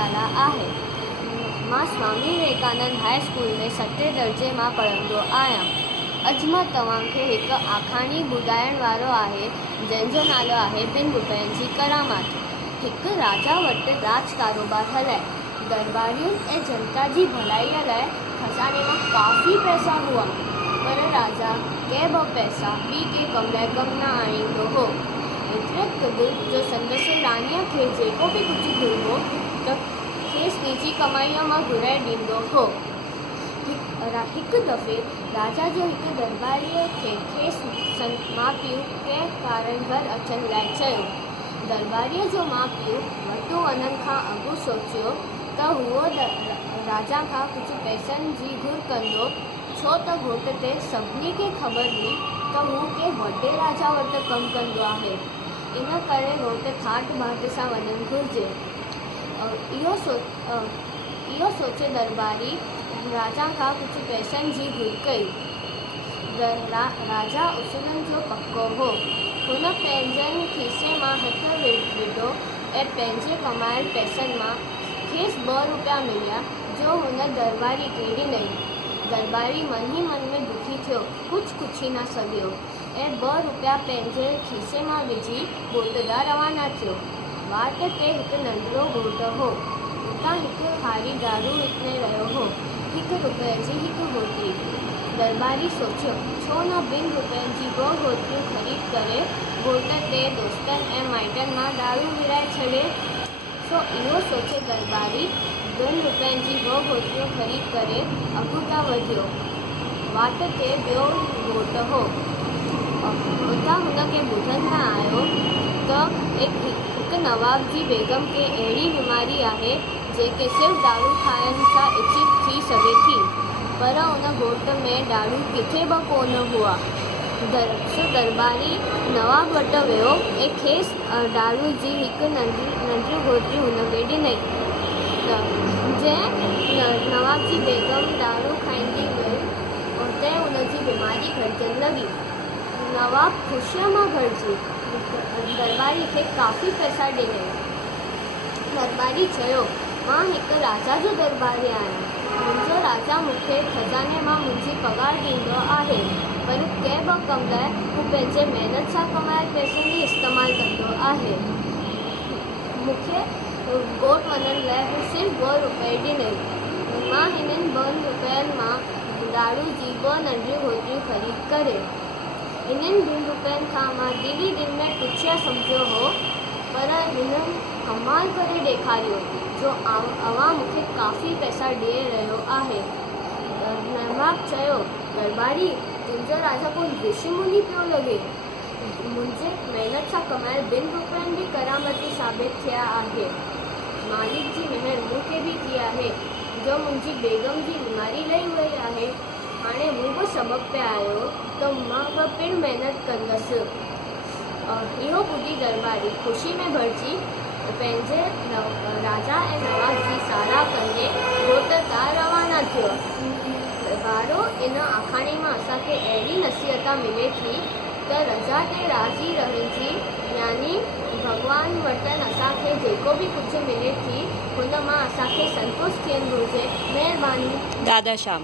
धर्मशाला आहे। मां स्वामी Vivekananda high school में 7 दर्जे मां पढ़ंदो आहियां। अॼु मां तव्हांखे हिकु आखाणी ॿुधाइण वारो आहे जंहिंजो नालो आहे 2 रुपयनि जी करामात। हिकु राजा वटि राज कारोबार हलाए। दरबारियुनि ऐं जनता जी भलाईअ लाइ खज़ाने मां काफ़ी पैसा हुआ, पर राजा के बि पैसा ॿी के कम लाइ कमु न आणींदो हो। एतिरे क़दुरु जो संदसि राणीअ खे जेको बि कुझु घुरिबो त खेसि निजी कमाईअ मां घुराए ॾींदो हो। हिकु दफ़े राजा जो हिकु दरबारीअ खे खेसि माउ पीउ कंहिं कारण घर अचण लाइ चयो। दरबारीअ जो माउ पीउ वटि वञण खां अॻु सोचियो त उहो राजा खां कुझु पैसनि जी घुर कंदो, छो त घोट ते सभिनी खे ख़बर हुई त हू के वॾे राजा वटि कमु कंदो आहे। इन करे घोट ठाठ बाट सां वञणु घुरिजे। इहो सोचे दरबारी राजा खां कुझु पैसनि जी घुर कई। राजा उसूलनि जो पको हो। हुन पंहिंजनि खीसे मां हथु विधो ऐं पंहिंजे कमायल पैसनि मां खेसि 2 रुपया मिलिया जो हुन दरबारी खे ॾिनई। दरबारी मन ई मन में दुखी थियो, कुझु पुछी न सघियो ऐं 2 रुपया पंहिंजे खीसे मां विझी ॻोठ ॾांहुं रवाना थियो। वाट ते हिकु नंढिड़ो ॻोठ हो। उतां हिकु हारी दारू विकिणे रहियो हो। 1 रुपये जी हिकु होतरी। दरबारी सोचियो, छो न 2 रुपयनि जी 2 होतरियूं ख़रीद करे ॻोठ ते दोस्तनि ऐं माइटनि मां दारू विराए छॾे। सो इहो सोचे दरबारी 2 रुपयनि जी 2 होतरियूं ख़रीद करे अॻितां वधियो। वाट ते ॿियो ॻोठ हो। उतां हुनखे ॿुधण में आयो त हिकु नवाब जी बेगम खे अहिड़ी बीमारी आहे जेके सिर्फ़ु दारू खाइण सां थी सघे थी, पर उन ॻोठ में दारू किथे बि कोन हुआ। दरबारी नवाब वटि वियो ऐं खेसि दारू जी हिकु नंढी होतरी हुनखे ॾिनई। जंहिं नवाब जी बेगम दारू खाईंदी वई उते हुनजी बीमारी घटिजण लॻी। नवाब ख़ुशीअ मां भरिजी दरबारी खे काफ़ी पैसा ॾिनई। दरबारी चयो, मां हिकु राजा जो दरबारी आहियां। मुंहिंजो राजा मूंखे खज़ाने मां मुंहिंजी पघार ॾींदो आहे, पर कंहिं बि कम लाइ हू पंहिंजे महिनत सां कमायल पैसनि जी इस्तेमालु कंदो आहे। मूंखे ॻोठ वञण लाइ हू सिर्फ़ु 2 रुपये ॾिनई। मां हिननि 2 रुपयनि मां दारू जी 2 नंढियूं होतरियूं ख़रीद करे हिननि 2 रुपयनि खां मां दिल में पुछिया सम्झियो हो, पर हिननि कमाल करे ॾेखारियो जो अवां मूंखे काफ़ी पैसा ॾेई रहियो आहे। नवाब चयो, दरबारी, तुंहिंजो राजा कोई ऋषि मुनि पियो लॻे। मुंहिंजे महिनत सां कमायल 2 रुपयनि जी करामती साबित थिया आहे। मालिक जी महर मूंखे बि थी आहे जो मुंहिंजी बेगम जी बीमारी लही वई आहे। हाणे मूं बि सबक़ पे आयो त मां बि पिणु महिनत कंदसि। इहो ॿुधी दरबारी ख़ुशी में भरिजी पंहिंजे राजा ऐं नवाब जी साराह कंदे ॻोठ तां रवाना थियो। वारो इन आखाणी मां असांखे अहिड़ी नसीहत मिले थी त रज़ा ते राज़ी रहजी, यानी भॻवान वटि असांखे जेको बि कुझु मिले थी हुन मां असांखे संतुष्ट थियणु घुरिजे। महिरबानी। दादा श्याम।